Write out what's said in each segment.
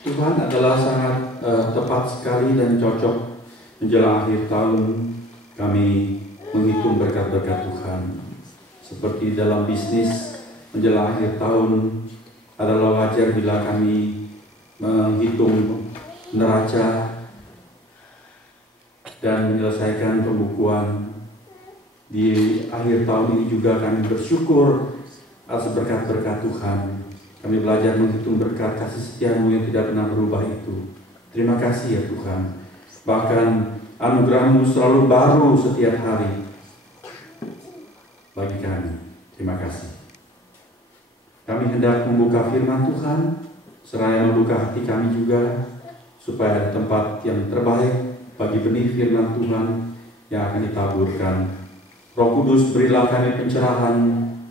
Tuhan adalah sangat tepat sekali dan cocok menjelang akhir tahun kami menghitung berkat-berkat Tuhan. Seperti dalam bisnis menjelang akhir tahun adalah wajar bila kami menghitung neraca dan menyelesaikan pembukuan. Di akhir tahun ini juga kami bersyukur atas berkat-berkat Tuhan. Kami belajar menghitung berkat kasih setia-Mu yang tidak pernah berubah itu. Terima kasih ya Tuhan. Bahkan anugerah-Mu selalu baru setiap hari bagi kami. Terima kasih. Kami hendak membuka firman Tuhan, seraya membuka hati kami juga, supaya ada tempat yang terbaik bagi benih firman Tuhan yang akan ditaburkan. Roh Kudus, berilah kami pencerahan,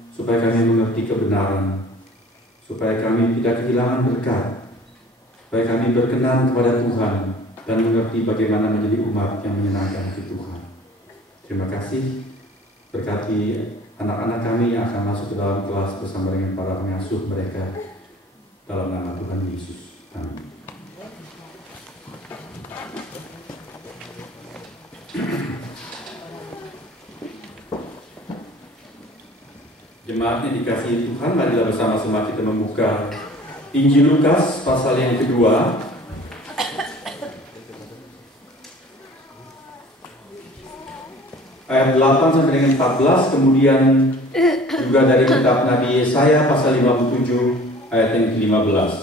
supaya kami mengerti kebenaran, supaya kami tidak kehilangan berkat, supaya kami berkenan kepada Tuhan dan mengerti bagaimana menjadi umat yang menyenangkan hati Tuhan. Terima kasih. Berkati anak-anak kami yang akan masuk ke dalam kelas bersama dengan para pengasuh mereka, dalam nama Tuhan Yesus. Amin. Jemaat yang dikasihi Tuhan, marilah bersama-sama kita membuka Injil Lukas pasal yang kedua. Ayat 8 sampai dengan 14, kemudian juga dari kitab Nabi Yesaya pasal 57 ayat yang ke-15.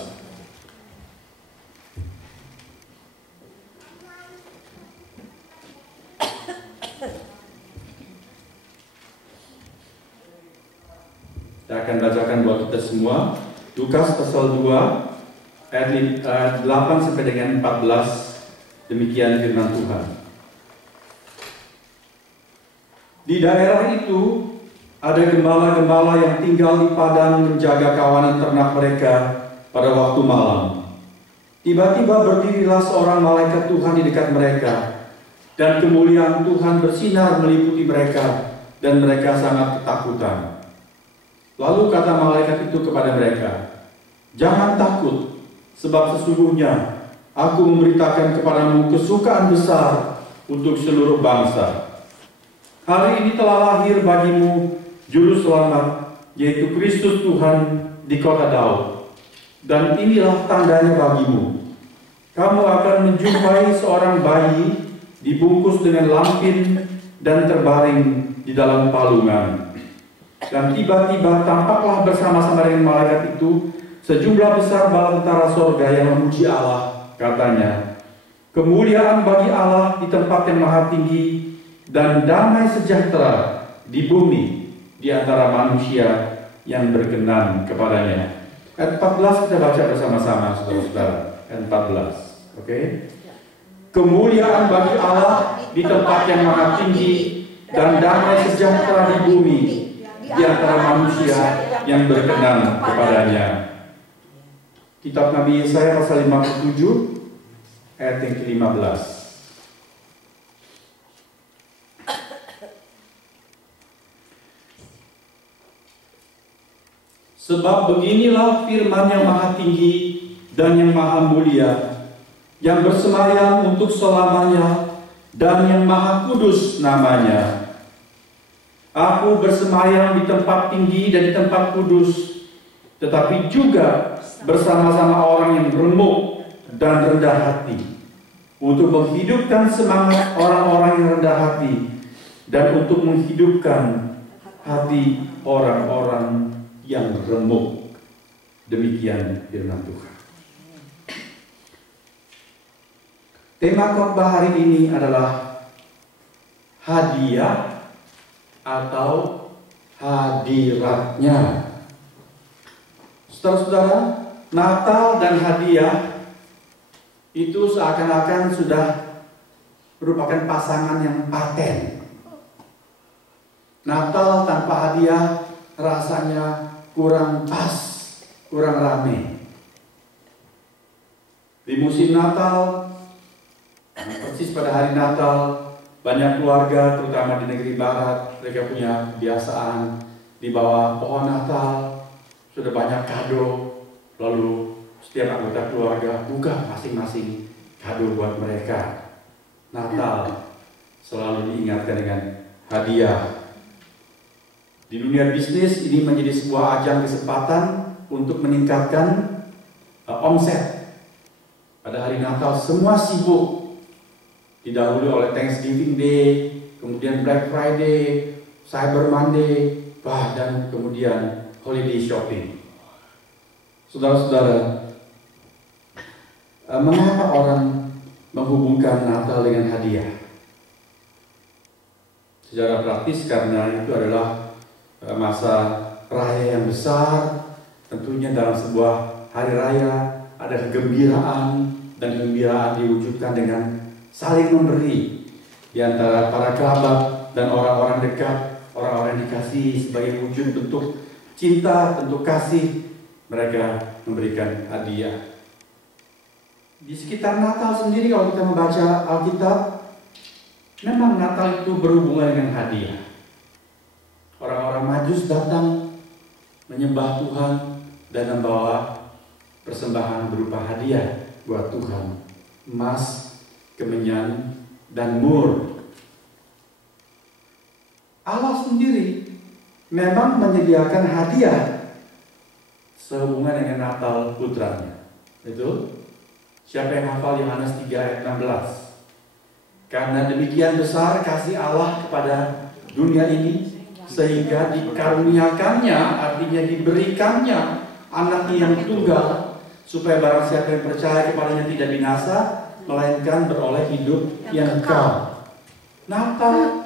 Saya akan bacakan buat kita semua. Lukas pasal 2 ayat 8 sampai dengan 14. Demikian firman Tuhan. Di daerah itu ada gembala-gembala yang tinggal di padang menjaga kawanan ternak mereka pada waktu malam. Tiba-tiba berdirilah seorang malaikat Tuhan di dekat mereka, dan kemuliaan Tuhan bersinar meliputi mereka, dan mereka sangat ketakutan. Lalu kata malaikat itu kepada mereka, "Jangan takut, sebab sesungguhnya aku memberitakan kepadamu kesukaan besar untuk seluruh bangsa. Hari ini telah lahir bagimu Juru Selamat, yaitu Kristus Tuhan di kota Daud. Dan inilah tandanya bagimu. Kamu akan menjumpai seorang bayi dibungkus dengan lampin dan terbaring di dalam palungan. Dan tiba-tiba tampaklah bersama-sama dengan malaikat itu sejumlah besar bala tentara sorga yang memuji Allah. Katanya, kemuliaan bagi Allah di tempat yang maha tinggi, dan damai sejahtera di bumi di antara manusia yang berkenan kepadanya." Ayat 14 kita baca bersama-sama, saudara-saudara. Ayat 14, oke? Kemuliaan bagi Allah di tempat yang maha tinggi, dan damai sejahtera di bumi di antara manusia yang berkenan kepadanya. Kitab Nabi Yesaya pasal 57 ayat yang ke-15. Sebab beginilah firman yang maha tinggi dan yang maha mulia, yang bersemayam untuk selamanya dan yang maha kudus namanya. Aku bersemayam di tempat tinggi dan di tempat kudus, tetapi juga bersama-sama orang yang remuk dan rendah hati, untuk menghidupkan semangat orang-orang yang rendah hati, dan untuk menghidupkan hati orang-orang yang remuk. Demikian firman Tuhan. Tema khotbah hari ini adalah hadiah atau hadiratnya. Saudara-saudara, Natal dan hadiah itu seakan-akan sudah merupakan pasangan yang paten. Natal tanpa hadiah rasanya kurang pas, kurang rame. Di musim Natal, persis pada hari Natal, banyak keluarga, terutama di negeri barat, mereka punya kebiasaan di bawah pohon Natal, sudah banyak kado, lalu setiap anggota keluarga buka masing-masing kado buat mereka. Natal selalu diingatkan dengan hadiah. Di dunia bisnis ini menjadi sebuah ajang kesempatan untuk meningkatkan omset. Pada hari Natal semua sibuk, didahului oleh Thanksgiving Day, kemudian Black Friday, Cyber Monday, dan kemudian holiday shopping. Saudara-saudara, mengapa orang menghubungkan Natal dengan hadiah? Secara praktis karena itu adalah masa raya yang besar. Tentunya dalam sebuah hari raya ada kegembiraan, dan kegembiraan diwujudkan dengan saling memberi di antara para kerabat dan orang-orang dekat, orang-orang yang dikasihi. Sebagai wujud bentuk cinta, bentuk kasih, mereka memberikan hadiah. Di sekitar Natal sendiri kalau kita membaca Alkitab, memang Natal itu berhubungan dengan hadiah. Orang-orang Majus datang menyembah Tuhan dan membawa persembahan berupa hadiah buat Tuhan, emas, kemenyan, dan mur. Allah sendiri memang menyediakan hadiah sehubungan dengan Natal putranya. Betul? Siapa yang hafal Yohanes 3 ayat 16? Karena demikian besar kasih Allah kepada dunia ini, sehingga dikaruniakannya, artinya diberikannya anaknya yang tunggal, supaya barang siapa yang percaya kepadanya tidak binasa, melainkan beroleh hidup yang kekal. Natal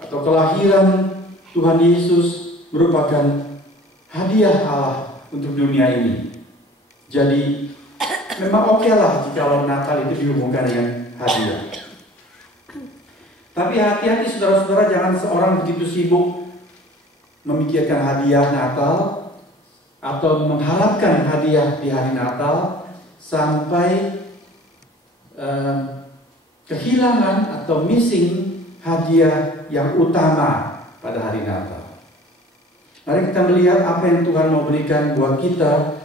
atau kelahiran Tuhan Yesus merupakan hadiah Allah untuk dunia ini. Jadi memang oke lah jika Natal itu dihubungkan dengan hadiah. Tapi hati-hati saudara-saudara, jangan seorang begitu sibuk memikirkan hadiah Natal atau mengharapkan hadiah di hari Natal sampai kehilangan atau missing hadiah yang utama pada hari Natal. Mari kita melihat apa yang Tuhan mau berikan buat kita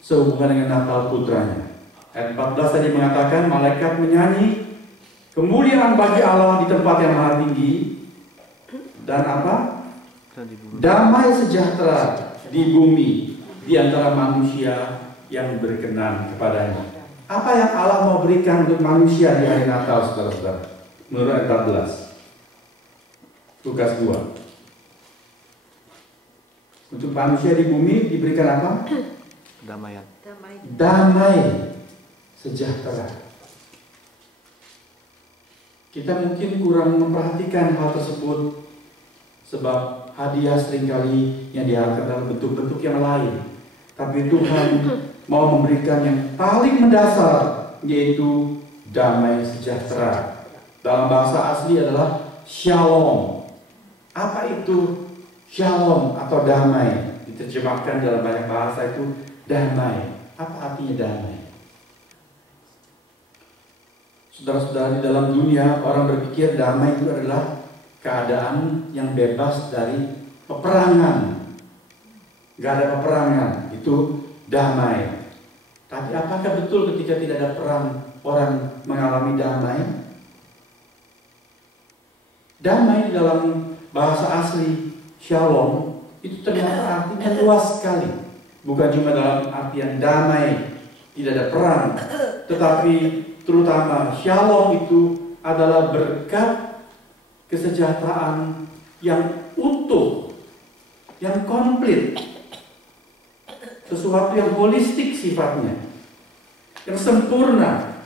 sehubungan dengan Natal putranya. Ayat 14 tadi mengatakan, malaikat menyanyi kemuliaan bagi Allah di tempat yang maha tinggi, dan apa? Damai sejahtera di bumi di antara manusia yang berkenan kepadanya. Apa yang Allah mau berikan untuk manusia di hari Natal, saudara-saudara? Menurut ayat 14 Lukas 2. Untuk manusia di bumi diberikan apa? Damai. Damai sejahtera. Kita mungkin kurang memperhatikan hal tersebut, sebab hadiah seringkali yang diharapkan dalam bentuk-bentuk yang lain. Tapi Tuhan mau memberikan yang paling mendasar, yaitu damai sejahtera. Dalam bahasa asli adalah shalom. Apa itu shalom atau damai? Diterjemahkan dalam banyak bahasa itu damai. Apa artinya damai? Saudara-saudara, di dalam dunia orang berpikir damai itu adalah keadaan yang bebas dari peperangan. Gak ada peperangan, itu damai. Tapi apakah betul ketika tidak ada perang orang mengalami damai? Damai dalam bahasa asli shalom itu ternyata artinya luas sekali. Bukan cuma dalam artian damai, tidak ada perang, tetapi terutama shalom itu adalah berkat kesejahteraan yang utuh, yang komplit, sesuatu yang holistik sifatnya, yang sempurna,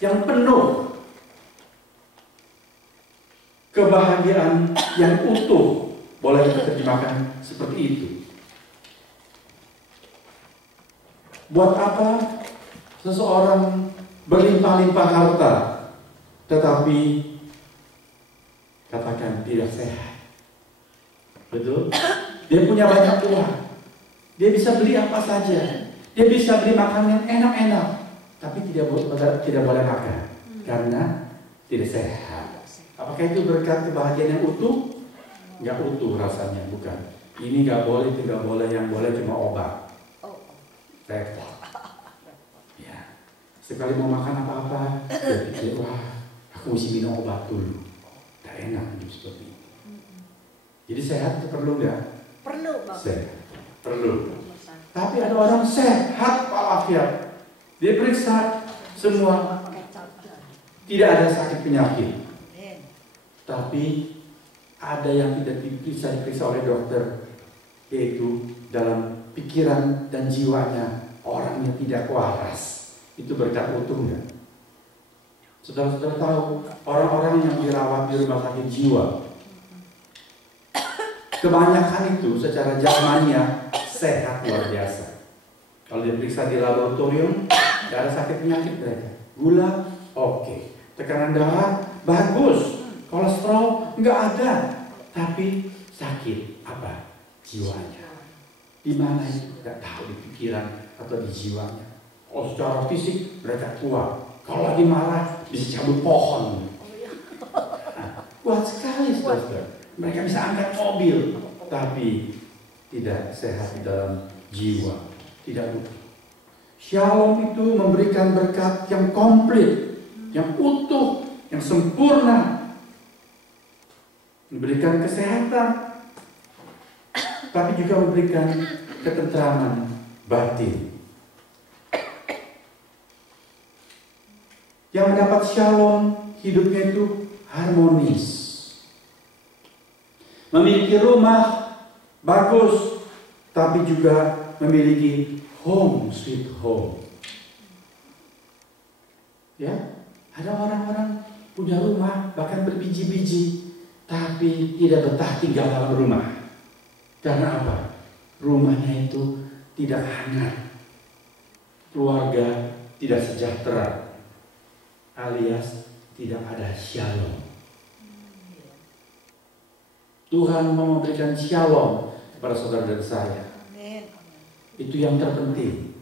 yang penuh, kebahagiaan yang utuh, boleh kita terjemahkan seperti itu. Buat apa seseorang berlimpah-limpah harta tetapi katakan tidak sehat? Betul? Dia punya banyak uang, dia bisa beli apa saja, dia bisa beli makanan yang enak-enak, tapi tidak boleh makan karena tidak sehat. Apakah itu berkat kebahagiaan yang utuh? Nggak utuh rasanya, bukan. Ini nggak boleh, tidak boleh, yang boleh cuma obat. Repot. Sekali mau makan apa-apa, dia pikir, wah, aku mesti minum obat dulu. Tak enak hidup seperti ini. Jadi sehat itu perlu nggak? Perlu, Bapak. Sehat. Perlu. Tapi ada orang sehat walafiat. Dia periksa semua, tidak ada sakit penyakit. Tapi ada yang tidak diperiksa oleh dokter, yaitu dalam pikiran dan jiwanya orang yang tidak waras. Itu berkat utuh nggak? Saudara-saudara tahu orang-orang yang dirawat di rumah sakit jiwa, kebanyakan itu secara jasmania sehat luar biasa. Kalau diperiksa di laboratorium, tidak ada sakit penyakit mereka. Gula, oke. Tekanan darah, bagus. Kolesterol, nggak ada. Tapi sakit apa? Jiwanya. Di mana itu? Nggak tahu, di pikiran atau di jiwanya. Oh, secara fisik mereka kuat. Kalau lagi marah bisa cabut pohon. Nah, kuat sekali, saudara. Mereka bisa angkat mobil, tapi tidak sehat di dalam jiwa, tidak utuh. Shalom itu memberikan berkat yang komplit, yang utuh, yang sempurna, memberikan kesehatan, tapi juga memberikan ketentraman batin. Yang mendapat shalom, hidupnya itu harmonis. Memiliki rumah bagus, tapi juga memiliki home sweet home. Ya, ada orang-orang punya rumah bahkan berbiji-biji, tapi tidak betah tinggal dalam rumah. Karena apa? Rumahnya itu tidak hangat, keluarga tidak sejahtera, alias tidak ada shalom. Tuhan mau memberikan shalom kepada saudara dan saya. Itu yang terpenting.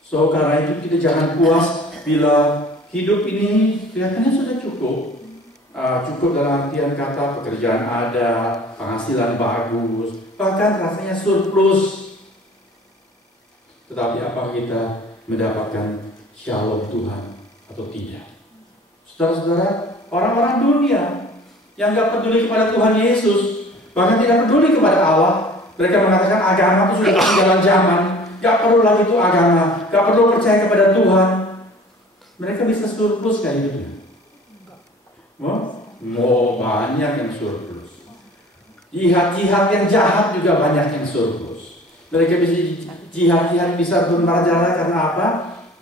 So karena itu kita jangan puas bila hidup ini kelihatannya sudah cukup. Cukup dalam artian kata pekerjaan ada, penghasilan bagus, bahkan rasanya surplus. Tetapi apa kita mendapatkan shalom Tuhan atau tidak? Saudara-saudara, orang-orang dunia yang gak peduli kepada Tuhan Yesus, bahkan tidak peduli kepada Allah, mereka mengatakan agama itu sudah ketinggalan zaman, gak perlu lagi itu agama, gak perlu percaya kepada Tuhan. Mereka bisa surplus gak hidupnya? Mau banyak yang surplus. Jihad-jihad yang jahat juga banyak yang surplus. Mereka bisa jihad-jihad bisa bermarjara karena apa?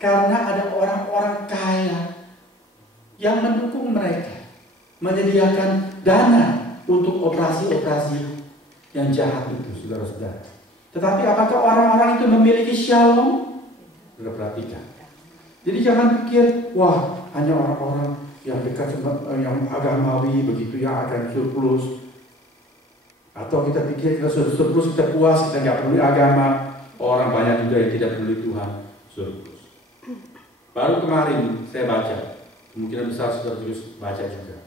Karena ada orang-orang kaya yang mendukung mereka, menyediakan dana untuk operasi-operasi yang jahat itu, saudara-saudara. Tetapi apakah orang-orang itu memiliki shalom? Sudah perhatikan. Jadi jangan pikir, wah hanya orang-orang yang dekat sama yang agamawi begitu yang akan surplus. Atau kita pikir kita surplus, kita puas, kita nggak peduli agama. Orang banyak juga yang tidak peduli Tuhan, surplus. Baru kemarin saya baca, kemungkinan besar saudara terus baca juga.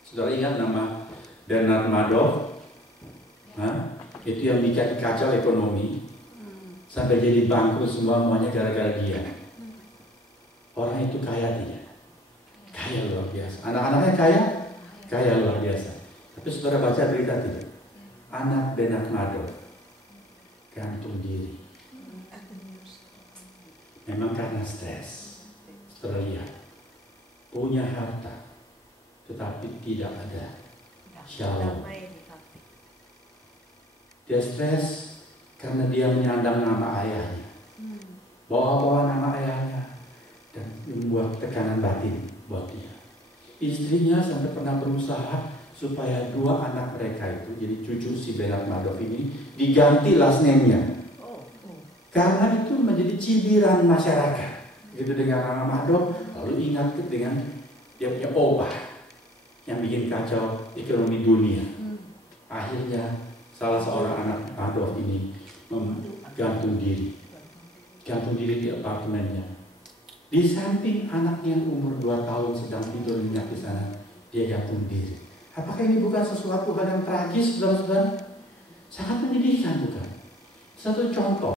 Saudara ingat nama Bernard Madoff? Itu yang bikin kacau ekonomi sampai jadi bangkrut semuanya gara-gara dia. Orang itu kaya tidak? Kaya luar biasa. Anak-anaknya kaya? Kaya luar biasa. Tapi saudara baca berita tidak? Anak Bernard Madoff gantung diri. Memang karena stres. Saudara lihat, punya harta, tetapi tidak ada shalom. Dia stres karena dia menyandang nama ayahnya, bawa-bawa nama ayahnya, dan membuat tekanan batin buat dia. Istrinya sampai pernah berusaha supaya dua anak mereka itu, jadi cucu si Bernard Madoff ini, diganti last name-nya. Karena itu menjadi cibiran masyarakat. Gitu dengan nama Madoff, lalu ingat dengan dia punya obah yang bikin kacau ekonomi dunia. Akhirnya salah seorang anak Madoff ini gantung diri di apartemennya. Di samping anaknya yang umur 2 tahun sedang tidur nyenyak di sana, dia gantung diri. Apakah ini bukan sesuatu hal yang tragis, saudara-saudara? Sangat menyedihkan, bukan? Satu contoh.